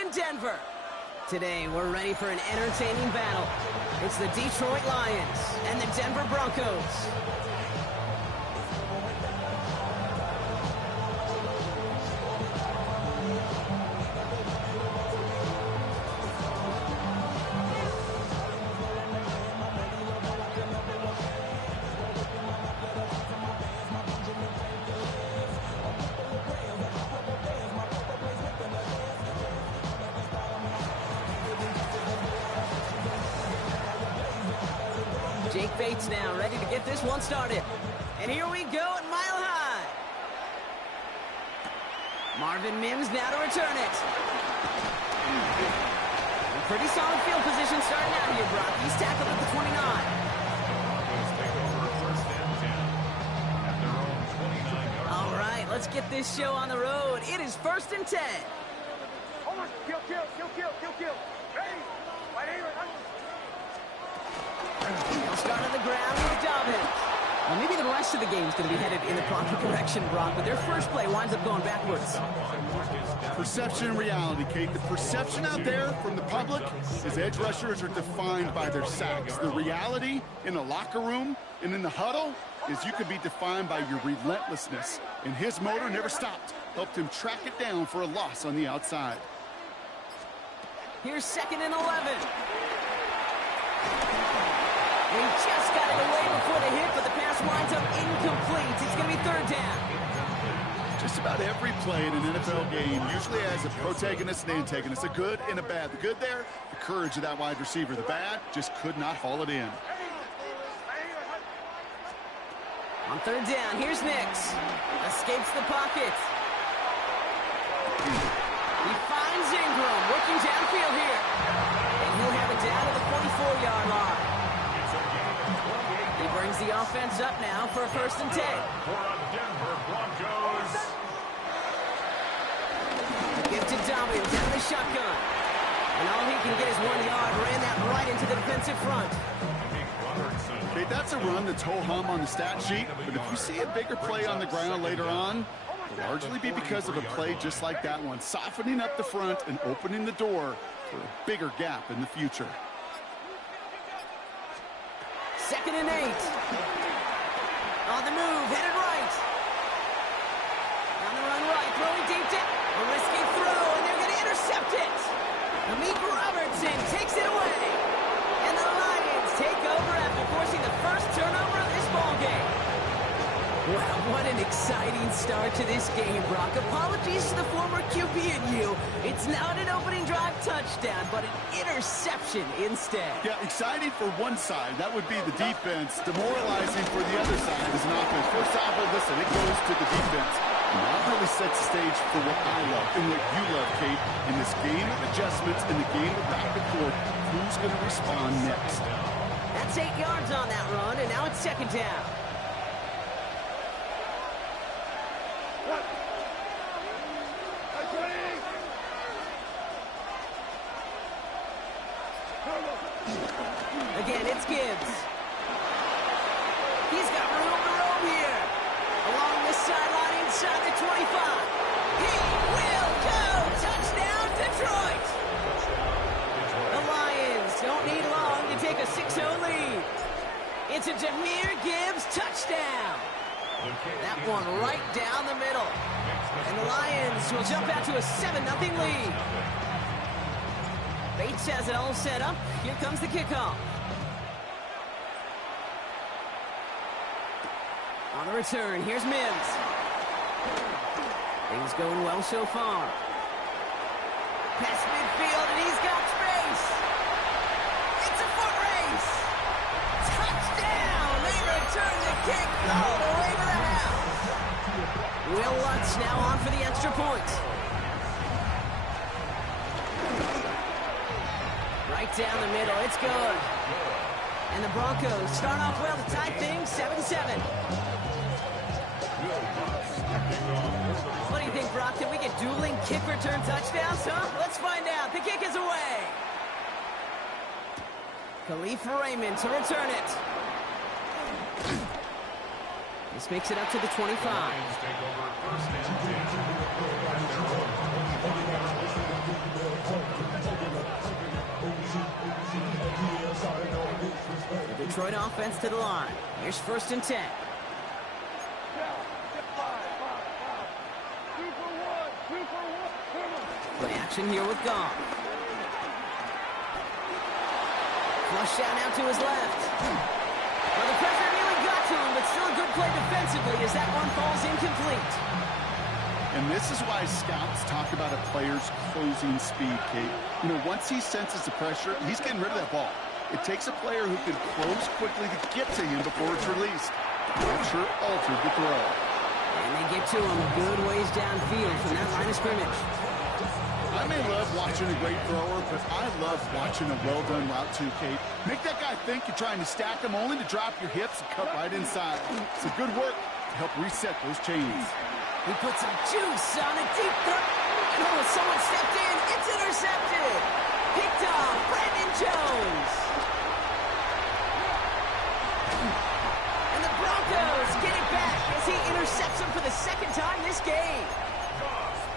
in Denver. Today, we're ready for an entertaining battle. It's the Detroit Lions and the Denver Broncos. Jake Bates now, ready to get this one started. And here we go at Mile High. Marvin Mims now to return it. Pretty solid field position starting out here, Brock. He's tackled at the 29. All right, let's get this show on the road. It is 1st and 10. Kill. Hey, He'll start on the ground with Dobbins. Well, maybe the rest of the game is going to be headed in the proper direction, Brock, but their first play winds up going backwards. Perception and reality, Kate. The perception out there from the public is edge rushers are defined by their sacks. The reality in the locker room and in the huddle is you could be defined by your relentlessness. And his motor never stopped. Helped him track it down for a loss on the outside. Here's 2nd and 11. He just got it away before the hit, but the pass winds up incomplete. It's going to be 3rd down. Just about every play in an NFL game usually has a protagonist and antagonist, a good and a bad. The good there, the courage of that wide receiver. The bad, just could not haul it in. On 3rd down, here's Nix. Escapes the pocket. He finds Ingram, working downfield here. And he'll have it down to the 44-yard line. He brings the offense up now for a 1st and 10. Give to Dobbins down the shotgun. And all he can get is 1 yard. Ran that right into the defensive front. Okay, that's a run that's ho-hum on the stat sheet. But if you see a bigger play on the ground later on, it'll largely be because of a play just like that one. Softening up the front and opening the door for a bigger gap in the future. 2nd and 8. On the move, headed right. On the run right, throwing deep down. A risky throw, and they're going to intercept it. Amik Robertson takes it away. And the Lions take over after forcing the first turnover of this ballgame. Wow, what an exciting start to this game, Brock. Apologies to the former QB and you. It's not an opening drive touchdown, but an interception instead. Yeah, exciting for one side. That would be the defense. Demoralizing for the other side as an offense. First off, listen, it goes to the defense. And that really sets the stage for what I love and what you love, Kate. In this game of adjustments, in the game of back and forth, who's going to respond next? That's 8 yards on that run, and now it's 2nd down. Again, it's Gibbs. He's got room to roam here. Along the sideline inside the 25. He will go! Touchdown, Detroit! The Lions don't need long to take a 6-0 lead. It's a Jahmyr Gibbs touchdown. That one right down the middle. And the Lions will jump out to a 7-0 lead. Bates has it all set up. Here comes the kickoff. On the return, here's Mims. Things going well so far. Past midfield, and he's got space. It's a foot race. Touchdown! They return the kick all the way to the house. Will Lutz now on for the extra point. Right down the middle, it's good. And the Broncos start off well to tie things 7-7. What do you think, Brock? Can we get dueling kick return touchdowns, huh? Let's find out. The kick is away. Khalif Raymond to return it. This makes it up to the 25. Detroit offense to the line. Here's 1st and 10. Play action here with Goff. Flush out now to his left. Well, the pressure nearly got to him, but still a good play defensively as that one falls incomplete. And this is why scouts talk about a player's closing speed, Kate. You know, once he senses the pressure, he's getting rid of that ball. It takes a player who can close quickly to get to him before it's released. Pressure altered the throw. And they get to him a good ways downfield from that line of scrimmage. I may love watching a great thrower, but I love watching a well-done route too, Kate. Make that guy think you're trying to stack him only to drop your hips and cut right inside. It's a good work to help reset those chains. He put some juice on a deep throw. And oh, someone stepped in. It's intercepted. Picked off Brandon Jones. And the Broncos get it back as he intercepts him for the 2nd time this game.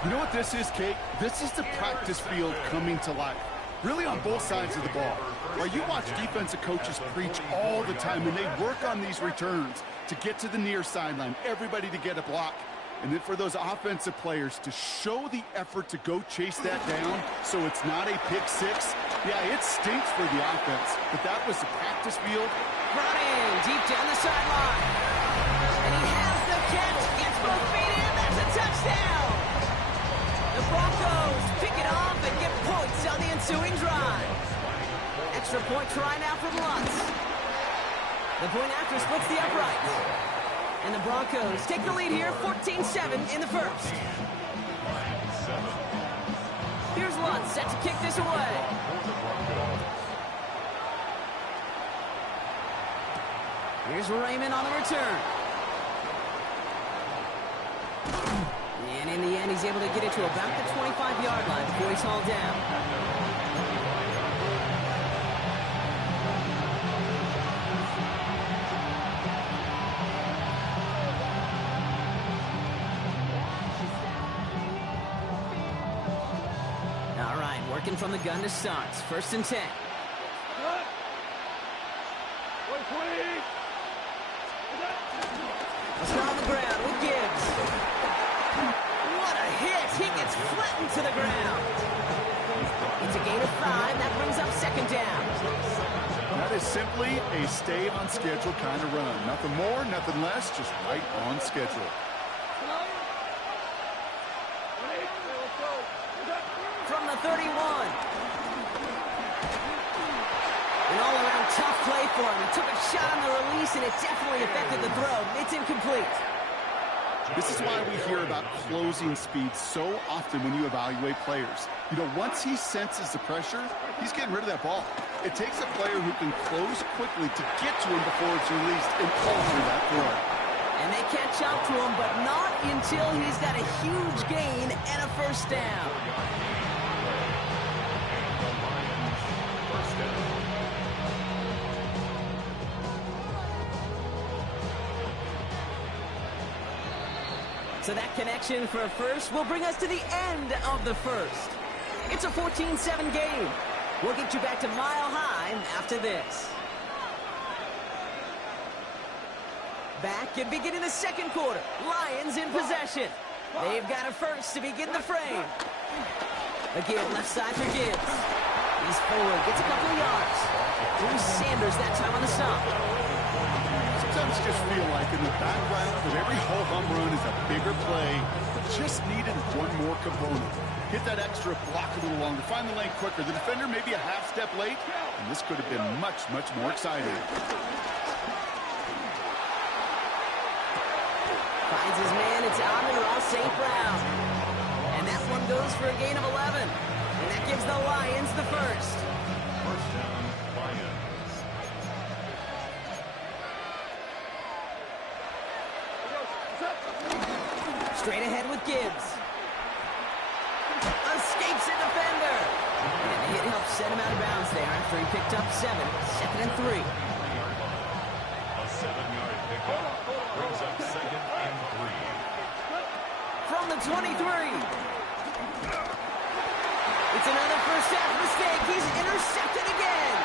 You know what this is, Kate? This is the practice field coming to life. Really on both sides of the ball. While you watch defensive coaches preach all the time, and they work on these returns to get to the near sideline, everybody to get a block. And then for those offensive players to show the effort to go chase that down so it's not a pick six. Yeah, it stinks for the offense, but that was the practice field. Running deep down the sideline. And he has the catch. Gets both feet in. That's a touchdown. The Broncos pick it off and get points on the ensuing drive. Extra point try now from Lutz. The point after splits the uprights. And the Broncos take the lead here, 14-7 in the 1st. Here's Lutz set to kick this away. Here's Raymond on the return. And in the end, he's able to get it to about the 25-yard line before he's hauled down. Working from the gun to start. 1st and 10. Let's go on the ground with Gibbs. What a hit! He gets flattened to the ground. It's a gain of 5. That brings up 2nd down. That is simply a stay on schedule kind of run. Nothing more, nothing less, just right on schedule. From the 31. An all-around tough play for him. He took a shot on the release, and it definitely affected the throw. It's incomplete. This is why we hear about closing speed so often when you evaluate players. You know, once he senses the pressure, he's getting rid of that ball. It takes a player who can close quickly to get to him before it's released and alter that throw. And they catch up to him, but not until he's got a huge gain and a 1st down. So that connection for a 1st will bring us to the end of the 1st. It's a 14-7 game. We'll get you back to Mile High after this. Back and beginning the 2nd quarter. Lions in possession. They've got a 1st to begin the frame. Again, left side for Gibbs. He's forward, gets a couple of yards. Bruce Sanders that time on the stop. Sometimes just feel like in the background of every ho-hum run is a bigger play. Just needed one more component. Hit that extra block a little longer. Find the lane quicker. The defender may be a half step late, and this could have been much, much more exciting. Finds his man. It's Amon-Ra St. Brown. And that one goes for a gain of 11. And that gives the Lions the 1st. First down, Lions. Straight ahead with Gibbs. Escapes a defender. And the hit helps set him out of bounds there after he picked up 7. 2nd and 3. A 7-yard pickup brings up 2nd and 3. From the 23. It's another first half mistake. He's intercepted again.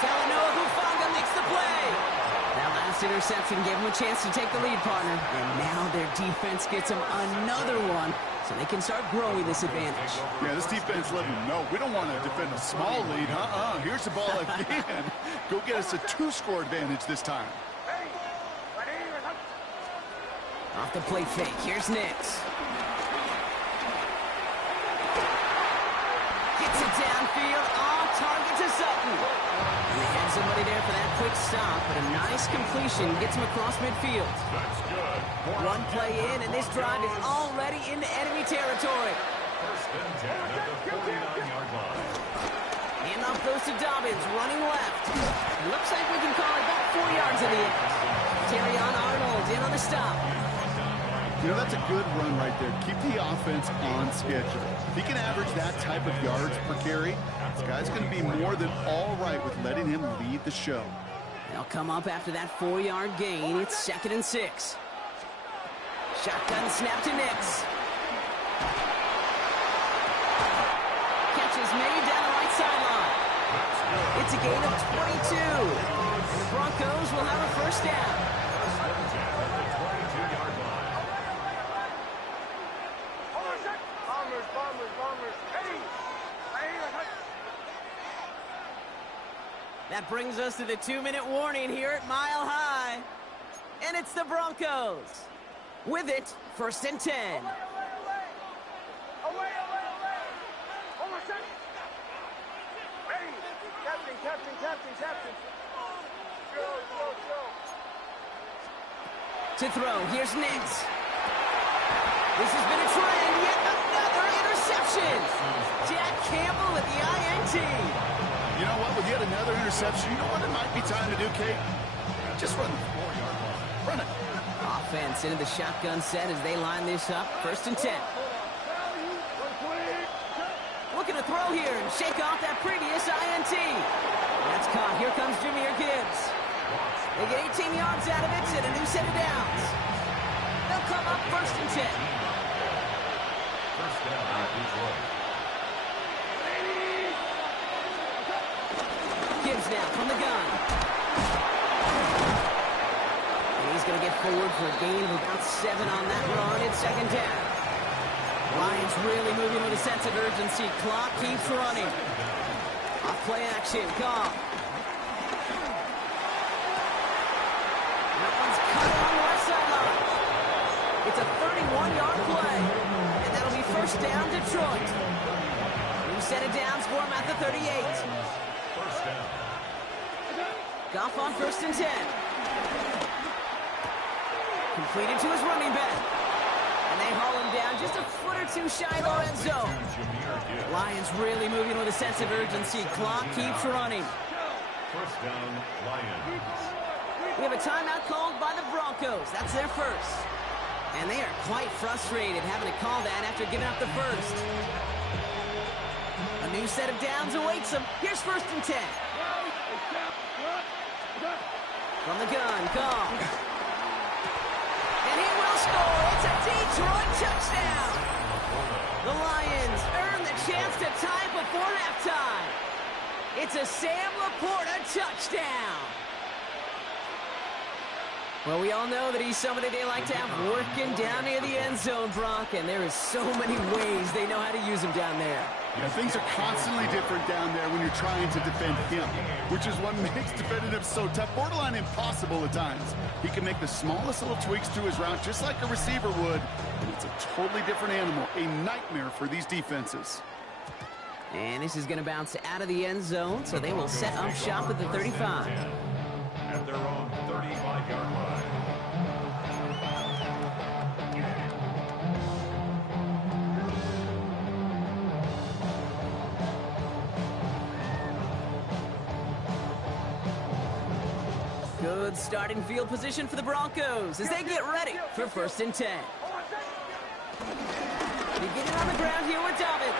Talanoa Hufanga makes makes the play. That last interception gave them a chance to take the lead, partner. And now their defense gets them another one, so they can start growing this advantage. Yeah, this defense let them know we don't want to defend a small lead. Here's the ball again. Go get us a 2-score advantage this time. Off the play fake. Here's Nix. Gets it downfield. Target to Sutton. And they had somebody there for that quick stop, but a nice completion gets him across midfield. That's good. One play in, and this drive is already into enemy territory. First and 10 at the 49-yard line. Handoff goes to Dobbins, running left. Looks like we can call it about 4 yards in the end. Terrion Arnold in on the stop. You know, that's a good run right there. Keep the offense on schedule. If he can average that type of yards per carry, this guy's going to be more than all right with letting him lead the show. They'll come up after that 4-yard gain. It's 2nd and 6. Shotgun snap to Nix. Catch is made down the right sideline. It's a gain of 22. The Broncos will have a first down. That brings us to the 2-minute warning here at Mile High. And it's the Broncos. With it, 1st and 10. Captain. To throw, here's Nix. This has been a trend, yet another interception. Jack Campbell at the INT. You know what? With yet another interception, you know what it might be time to do, Kate? Just run the 4-yard line. Run it. Offense into the shotgun set as they line this up. 1st and 10. Looking to throw here and shake off that previous INT. That's caught. Here comes Jahmyr Gibbs. They get 18 yards out of it and a new set of downs. They'll come up 1st and 10. First down, Detroit. Gibbs now from the gun. And he's going to get forward for a gain of about 7 on that run. It's 2nd down. Lions really moving with a sense of urgency. Clock keeps running. Off play action. Goff. That one's cut on the left sideline. It's a 31-yard play. And that'll be 1st down, Detroit. New set of downs for him at the 38. First down. Goff on 1st and 10. Completed to his running back. And they haul him down just a foot or two shy of the red zone. Lions really moving with a sense of urgency. Clock keeps running. First down, Lions. We have a timeout called by the Broncos. That's their first. And they are quite frustrated having to call that after giving up the first. A new set of downs awaits them. Here's 1st and 10. From the gun, Goff. And he will score. It's a Detroit touchdown. The Lions earn the chance to tie before halftime. It's a Sam Laporta touchdown. Well, we all know that he's somebody they like to have working down near the end zone, Brock, and there is so many ways they know how to use him down there. Yeah, things are constantly different down there when you're trying to defend him, which is what makes defending him so tough, borderline impossible at times. He can make the smallest little tweaks to his route just like a receiver would, and it's a totally different animal, a nightmare for these defenses. And this is going to bounce out of the end zone, so they will set up shop at the 35. At their own 35-yard line. Good starting field position for the Broncos as they get ready for 1st and 10. Beginning on the ground here with Dobbins.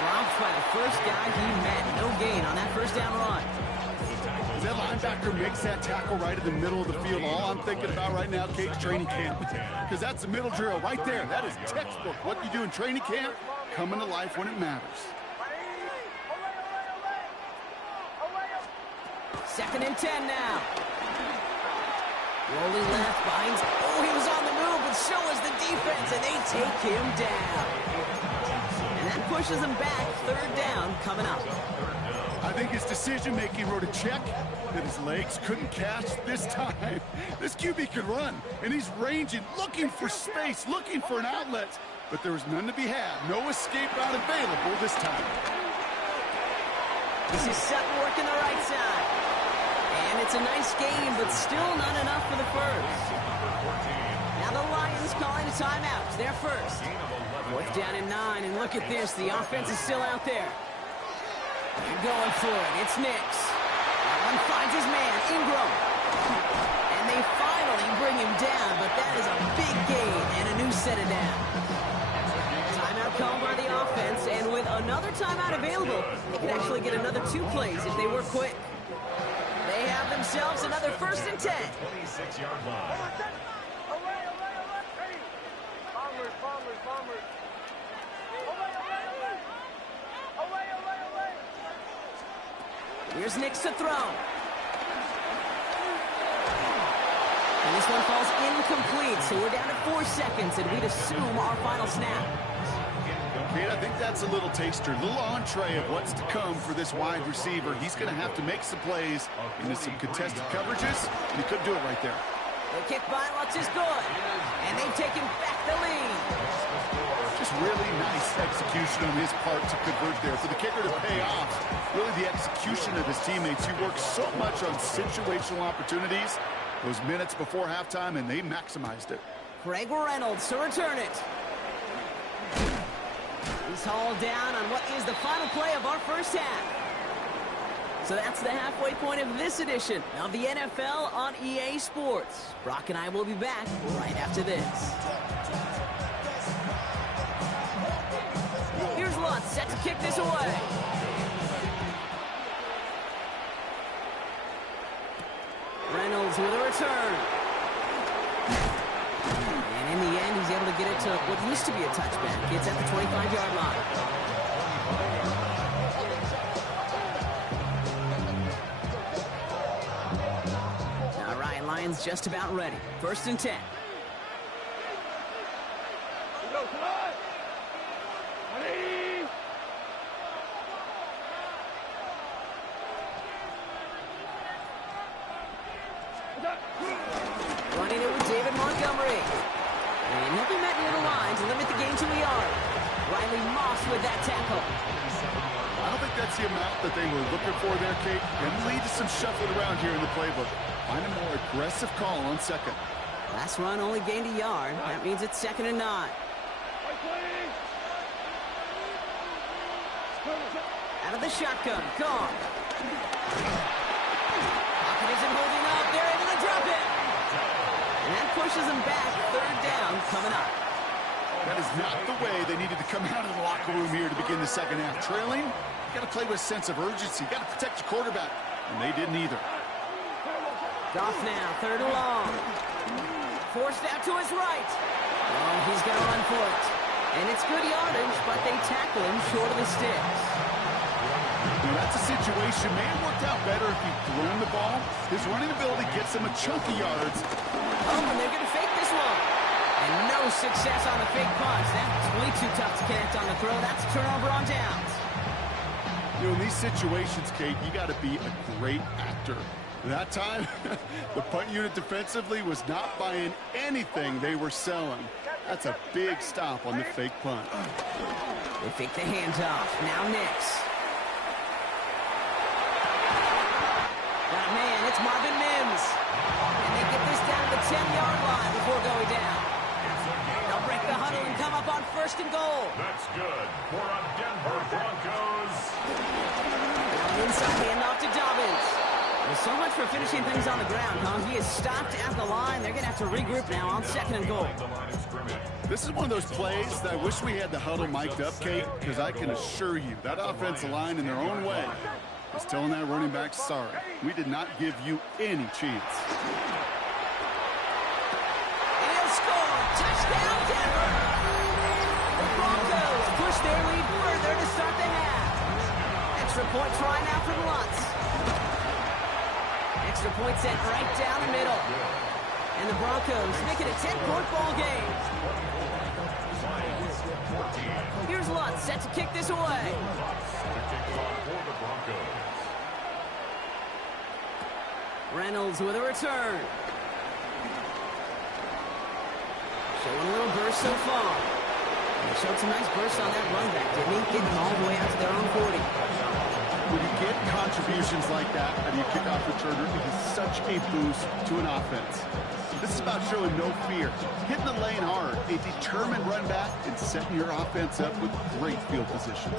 Dropped by the first guy he met. No gain on that 1st down run. That linebacker makes that tackle right in the middle of the field. All I'm thinking about right now, Kate's training camp. Because that's the middle drill right there. That is textbook. What you do in training camp, coming to life when it matters. 2nd and 10 now. Rolling left, finds, oh, he was on the move, but so was the defense, and they take him down. And that pushes him back. 3rd down coming up. I think his decision-making wrote a check that his legs couldn't catch this time. This QB could run, and he's ranging, looking for space, looking for an outlet. But there was none to be had. No escape route available this time. This is Sutton working the right side. And it's a nice game, but still not enough for the first. Now the Lions calling a timeout. They're first. 4th down and 9, and look at this. The offense is still out there. They're going for it. It's Nix. That one finds his man, Ingram. And they finally bring him down, but that is a big gain and a new set of down. Timeout called by the offense, and with another timeout available, they could actually get another 2 plays if they work quick. They have themselves another 1st and 10. 26-yard line. Away, away, away. Ready. Bombers, bombers, bombers. Away, away, away. Away, away, away. Here's Nix to throw. And this one falls incomplete, so we're down to 4 seconds, and we'd assume our final snap. Kate, I think that's a little taster, a little entree of what's to come for this wide receiver. He's going to have to make some plays into some contested coverages, and he couldn't do it right there. The kick by Lutz is good, and they've taken back the lead. Just really nice execution on his part to convert there. For the kicker to pay off, really the execution of his teammates. He worked so much on situational opportunities those minutes before halftime, and they maximized it. Craig Reynolds to return it. He's hauled down on what is the final play of our first half. So that's the halfway point of this edition of the NFL on EA Sports. Brock and I will be back right after this. Here's Lutz set to kick this away. Reynolds with a return. And in the end, he's able to get it to what used to be a touchback. It's at the 25-yard line. All right, Lions just about ready. 1st and 10. Go, come on. Ready. Running it with David Montgomery. And he'll be met near the line to limit the gain to a yard. Riley Moss with that tackle. I don't think that's the amount that they were looking for there, Kate. Going to lead to some shuffling around here in the playbook. Find a more aggressive call on 2nd. Last run only gained a yard. That means it's 2nd and 9. Out of the shotgun, Kong. Pocket isn't holding up. They're able to drop it. And that pushes them back. 3rd down coming up. That is not the way they needed to come out of the locker room here to begin the second half. Trailing, you got to play with a sense of urgency. You got to protect your quarterback. And they didn't either. Goff now, 3rd and long. Forced out to his right. Oh, he's got to run for it. And it's good yardage, but they tackle him short of the sticks. Now, that's a situation. May have worked out better if he'd thrown the ball. His running ability gets him a chunk of yards. Oh, and they're going to fake this one. And no success on the fake punch. That's way too tough to connect on the throw. That's a turnover on downs. You know, in these situations, Kate, you got to be a great actor. That time, the punt unit defensively was not buying anything they were selling. That's a big stop on the fake punt. They fake the handoff. Now Nix. Got a man. It's Marvin Mims. And they get this down to the 10-yard line before going down. They'll break the huddle and come up on 1st and goal. That's good for a Denver Broncos. Now an inside handoff to Dobbins. Well, so much for finishing things on the ground, huh? He is stopped at the line. They're going to have to regroup now on 2nd and goal. This is one of those plays that I wish we had the huddle mic'd up, Kate, because I can assure you that offensive line in their own way is telling that running back, sorry, we did not give you any chance. And he'll score. Touchdown, Denver. The Broncos push their lead further to start the half. Extra point try now from Lutz. Extra point set right down the middle. And the Broncos make it a 10-point ball game. Here's Lutz set to kick this away. Reynolds with a return. Showing a little burst so far. He showed some nice burst on that run back, didn't he? Getting them all the way out to their own 40. When you get contributions like that out of your kickoff returner, it is such a boost to an offense. This is about showing no fear, hitting the lane hard, a determined run back, and setting your offense up with great field position.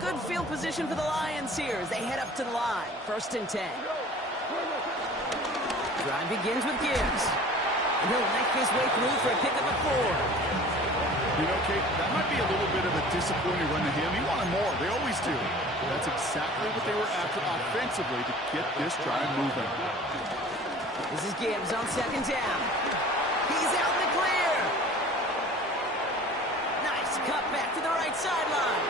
Good field position for the Lions here as they head up to the line. 1st and 10. Drive begins with Gibbs. And he'll knife his way through for a pickup of 4. You know, Kate, that might be a little bit of a disappointing run to him. He wanted more. They always do. That's exactly what they were after offensively to get this drive moving. This is Gibbs on 2nd down. He's out in the clear. Nice cut back to the right sideline.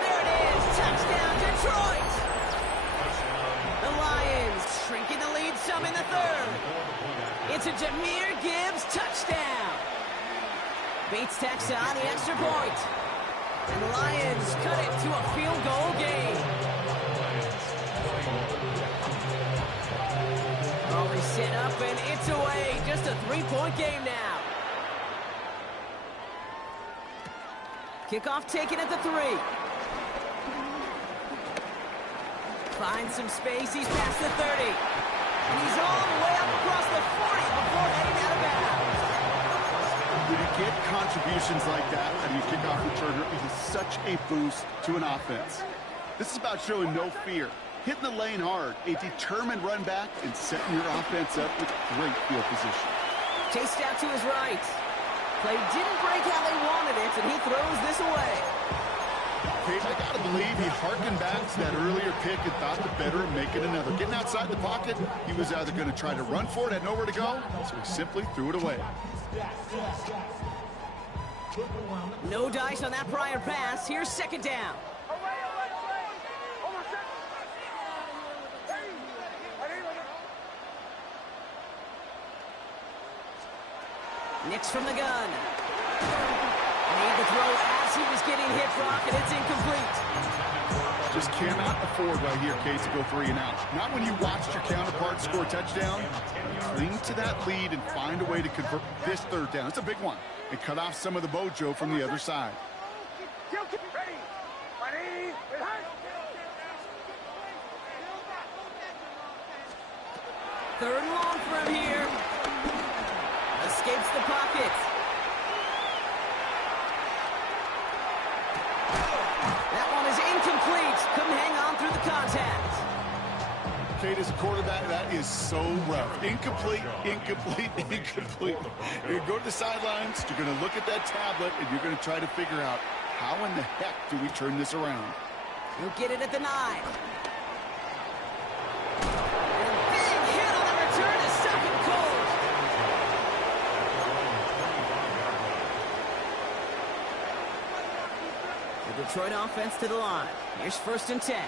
There it is. Touchdown, Detroit. The Lions shrinking the lead some in the 3rd. It's a Jahmyr Gibbs touchdown. Bates tacks on the extra point. And the Lions cut it to a field goal game. Always set up and it's away. Just a 3-point game now. Kickoff taken at the 3. Finds some space. He's past the 30. And he's all the way up across the 40 before heading out of bounds. When you get contributions like that out of your kickoff returner, it is such a boost to an offense. This is about showing no fear, hitting the lane hard, a determined run back, and setting your offense up with great field position. Chased out to his right. Play didn't break how they wanted it, and he throws this away. Kate, I gotta believe he harkened back to that earlier pick and thought the better of making another. Getting outside the pocket, he was either going to try to run for it, had nowhere to go, so he simply threw it away. No dice on that prior pass. Here's 2nd down. Nix from the gun. Made the throw as he was getting hit, Brock, and it's incomplete. Just cannot afford right here, Kate, to go 3 and out. Not when you watched your counterpart score a touchdown. Cling to that lead and find a way to convert this 3rd down. It's a big one. And cut off some of the mojo from the other side. Third and long for him here. Escapes the pocket. That one is incomplete. Couldn't hang on through the contact. Kate, as a quarterback, that is so rough. Incomplete, incomplete, incomplete. You're going to go to the sidelines, you're going to look at that tablet, and you're going to try to figure out how in the heck do we turn this around. He'll get it at the 9. And a big hit on the return is second cold. The Detroit offense to the line. Here's 1st and 10.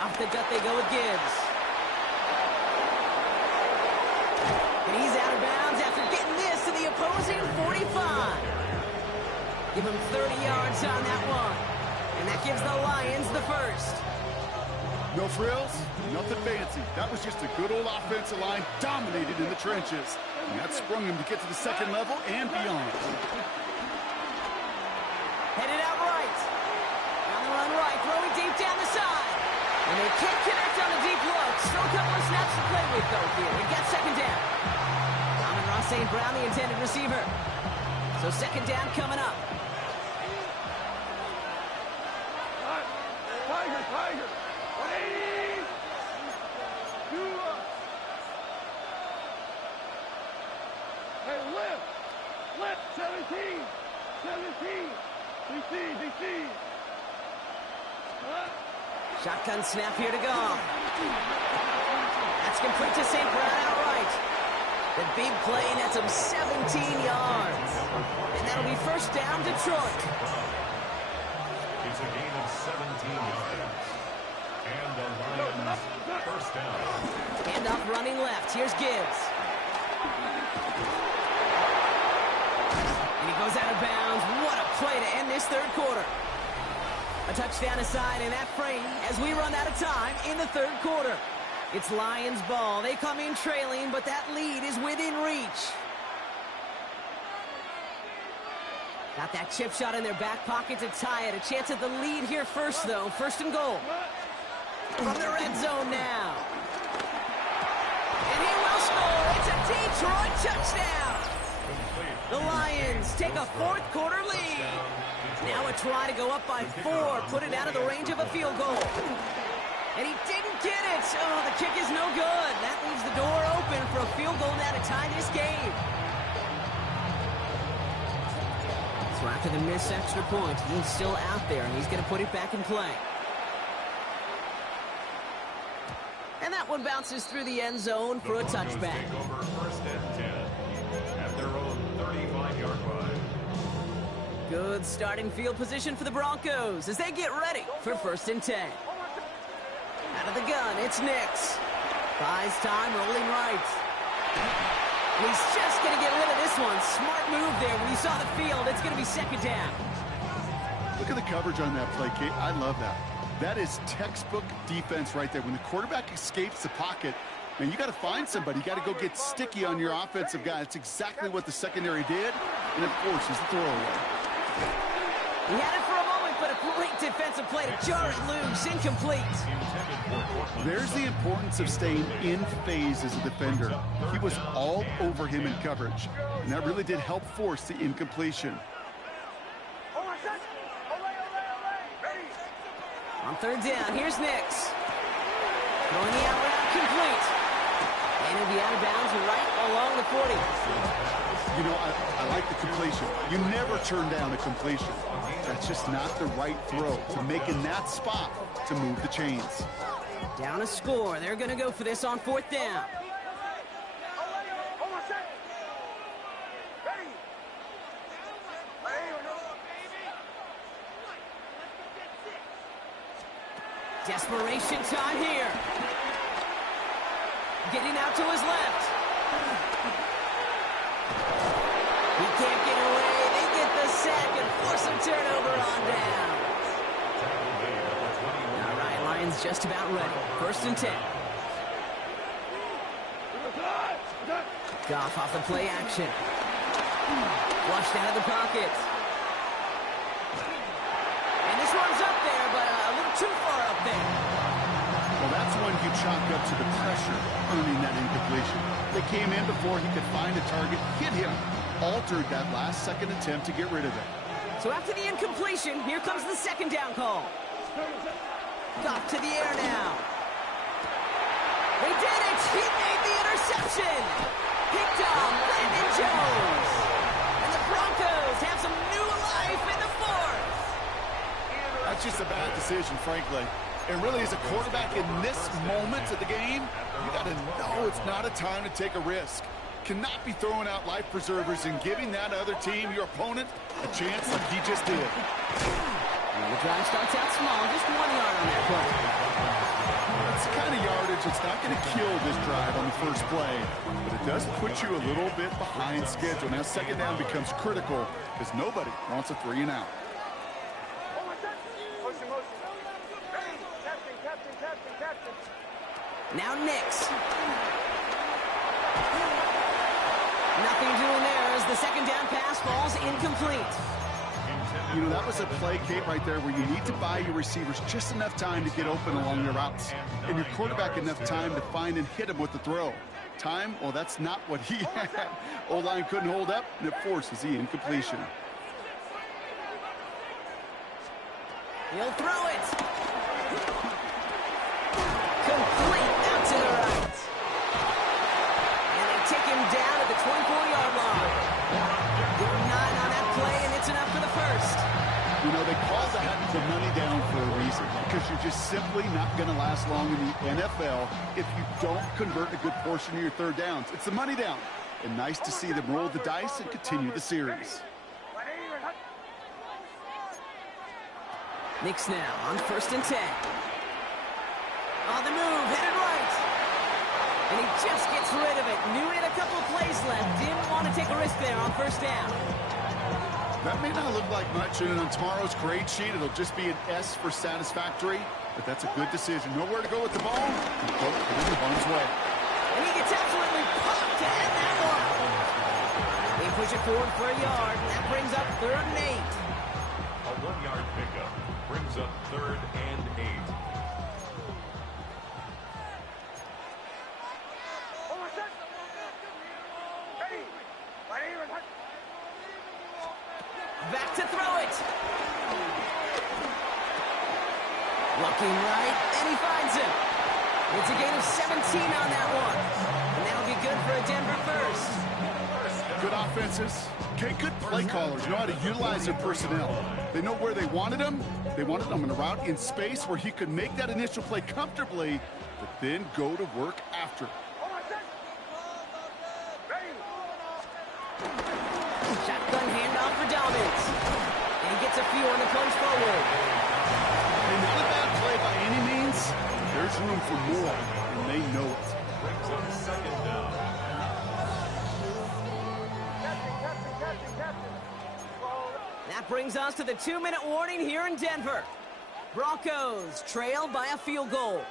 Off the gut they go with Gibbs. And he's out of bounds after getting this to the opposing 45. Give him 30 yards on that one. And that gives the Lions the 1st. No frills, nothing fancy. That was just a good old offensive line dominated in the trenches. And that sprung him to get to the 2nd level and beyond. Headed out right. On the run right, throwing deep down the side. And they can't connect on the deep look. Still a couple of snaps to play with, though, here. They get 2nd down. Amon-Ra St. Brown, the intended receiver. So 2nd down coming up. Tiger. 180. Hey, lift. 17. DC. Shotgun snap here to go. That's complete to St. Brown outright. The big play nets him 17 yards. And that'll be first down, Detroit. It's a gain of 17 yards. And the Lions first down. Hand off running left. Here's Gibbs. And he goes out of bounds. What a play to end this third quarter. A touchdown aside in that frame as we run out of time in the third quarter. It's Lions ball. They come in trailing, but that lead is within reach. Got that chip shot in their back pocket to tie it. A chance at the lead here first, though. First and goal. From the red zone now. And he will score. It's a Detroit touchdown. The Lions take a fourth quarter lead. Now a try to go up by 4. Put it out of the range of a field goal. And he didn't get it. Oh, the kick is no good. That leaves the door open for a field goal now to tie this game. So after the missed extra point, he's still out there, and he's going to put it back in play. And that one bounces through the end zone for a touchback. Take over first and 10 at their own 35-yard line. Good starting field position for the Broncos as they get ready for first and 10. Out of the gun, it's Nix. Buys time, rolling right. And he's just going to get rid of this one. Smart move there when he saw the field. It's going to be second down. Look at the coverage on that play, Kate. I love that. That is textbook defense right there. When the quarterback escapes the pocket, man, you got to find somebody. You got to go get sticky on your offensive guy. That's exactly what the secondary did, and it forces the throwaway. He had it for a moment, but a great defensive play to jar it loose. Incomplete. There's the importance of staying in phase as a defender. He was all over him in coverage, and that really did help force the incompletion. On third down, here's Nix. Throwing the out route complete. And he'll be out of bounds right along the 40. You know, I like the completion. You never turn down a completion. That's just not the right throw to make in that spot to move the chains. Down a score. They're going to go for this on fourth down. Desperation time here. Getting out to his left. He can't get away. They get the sack and force a turnover on down. All right, Lions just about ready. First and 10. Goff off the play action. Flushed out of the pocket. And this one's up there, but a little too far up there. Well, that's when you chalk up to the pressure earning that incompletion. They came in before he could find a target, hit him, altered that last second attempt to get rid of it. So after the incompletion, here comes the second down call. Goff to the air now. They did it! He made the interception! Picked off Brandon Jones! And the Broncos have some new life in the fourth! That's just a bad decision, frankly. And really, as a quarterback in this moment of the game, you got to know it's not a time to take a risk. Cannot be throwing out life preservers and giving that other team, your opponent, a chance like he just did. And the drive starts out small, just 1 yard on that play. That's the kind of yardage that's not going to kill this drive on the first play, but it does put you a little bit behind schedule. Now second down becomes critical because nobody wants a 3 and out. Now Nix. Nothing doing there as the second down pass falls incomplete. You know, that was a play, Kate, right there where you need to buy your receivers just enough time to get open along their routes. And your quarterback enough time to find and hit him with the throw. Time, well, that's not what he had. O-line couldn't hold up, and it forces the incompletion. He'll throw it. Complete out to the right. And they take him down at the 24-yard line. Give him 9 on that play, and it's enough for the first. You know, they call that the money down for a reason, because you're just simply not going to last long in the NFL if you don't convert a good portion of your third downs. It's the money down. And nice to see them roll the dice and continue the series. Knicks now on 1st and 10. On the move, headed right. And he just gets rid of it. Knew he had a couple of plays left. Didn't want to take a risk there on 1st down. That may not look like much, and on tomorrow's grade sheet, it'll just be an S for satisfactory, but that's a good decision. Nowhere to go with the ball, and put it in the one's way. And he gets absolutely pumped to end that one. They push it forward for a yard, and that brings up 3rd and 8. A 1-yard pickup brings up 3rd and 8. Back to throw it. Looking right, and he finds him. It's a gain of 17 on that one. And that'll be good for a Denver first. Good offenses. Okay, good play callers know how to utilize their personnel. They know where they wanted them. They wanted them in a route in space where he could make that initial play comfortably, but then go to work after. Shotgun handoff for Dobbins. And he gets a few on the punch forward. And not a bad play by any means. There's room for more, and they know it. Brings up 2nd down. That brings us to the 2-minute warning here in Denver. Broncos trail by a field goal.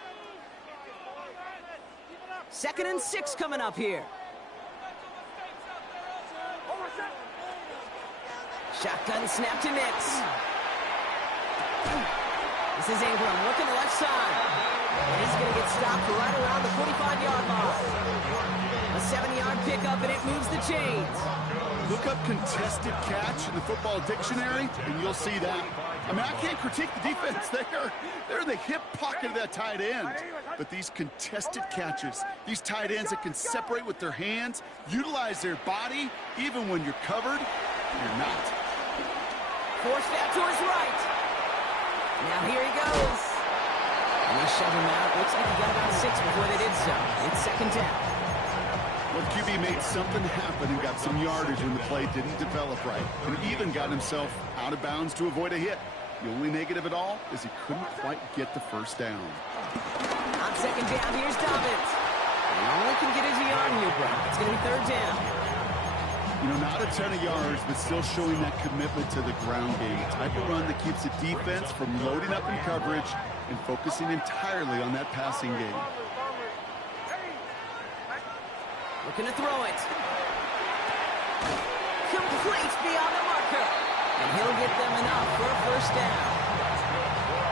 2nd and 6 coming up here. Shotgun snap to Nix. This is Ingram looking left side. And he's going to get stopped right around the 45-yard line. A 7-yard pickup, and it moves the chains. Look up contested catch in the football dictionary, and you'll see that. I mean, I can't critique the defense there. They're in the hip pocket of that tight end. But these contested catches, these tight ends that can separate with their hands, utilize their body, even when you're covered, you're not. Forced out to his right. Now here he goes. And they shove him out. Looks like he got about 6 before they did so. It's 2nd down. Well, QB made something happen and got some yardage when the play didn't develop right, and even got himself out of bounds to avoid a hit. The only negative at all is he couldn't quite get the 1st down. On 2nd down, here's Dobbins. He only can get his yard here, bro. It's going to be 3rd down. You know, not a ton of yards, but still showing that commitment to the ground game. The type of run that keeps the defense from loading up in coverage and focusing entirely on that passing game. Looking to throw it. Complete beyond the marker. And he'll get them enough for a 1st down.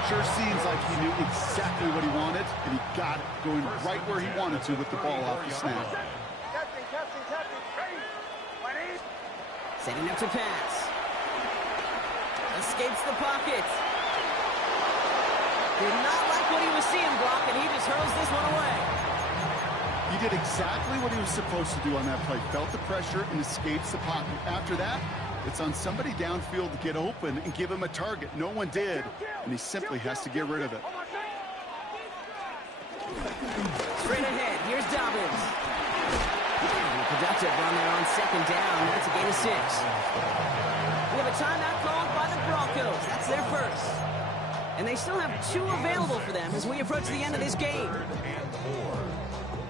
Sure seems like he knew exactly what he wanted, and he got it, going right where he wanted to with the ball off the snap. Setting up to pass. Escapes the pocket. Did not like what he was seeing, Brock, and he just hurls this one away. He did exactly what he was supposed to do on that play. Felt the pressure and escapes the pocket. After that, it's on somebody downfield to get open and give him a target. No one did, and he simply has to get rid of it. Straight ahead, here's Dobbins. Productive run there on 2nd down. That's a gain of 6. We have a timeout called by the Broncos. That's their 1st. And they still have 2 available for them as we approach the end of this game.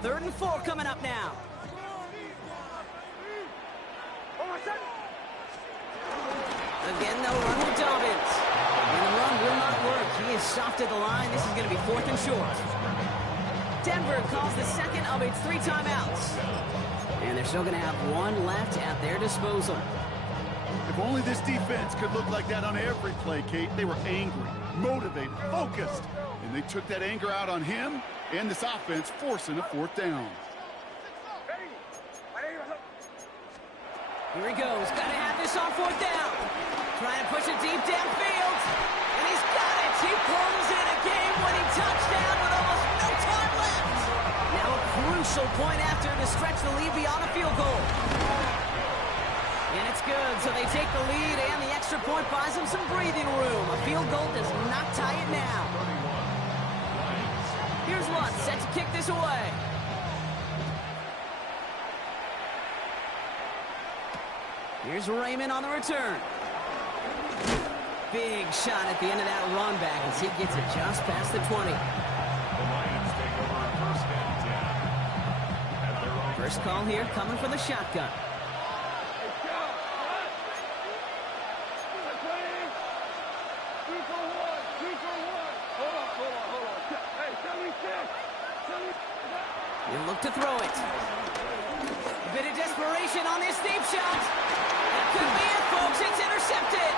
3rd and 4 coming up now. Again, they'll run with Dobbins. And the run will not work. He is soft at the line. This is going to be 4th and short. Denver calls the 2nd of its 3 timeouts. And they're still going to have 1 left at their disposal. If only this defense could look like that on every play, Kate. They were angry, motivated, focused. And they took that anger out on him and this offense, forcing a 4th down. Here he goes. Got to have this on 4th down. Trying to push it deep downfield. And he's got it. He pulls in a game-winning touchdown with almost no time left. Now a crucial point after to stretch the lead beyond a field goal. And it's good, so they take the lead, and the extra point buys them some breathing room. A field goal does not tie it now. Here's Lutz set to kick this away. Here's Raymond on the return. Big shot at the end of that run back as he gets it just past the 20. The Lions take over first and 10. At their own First call here coming from the shotgun. You look to throw it. A bit of desperation on this deep shot. That could be it, folks. It's intercepted.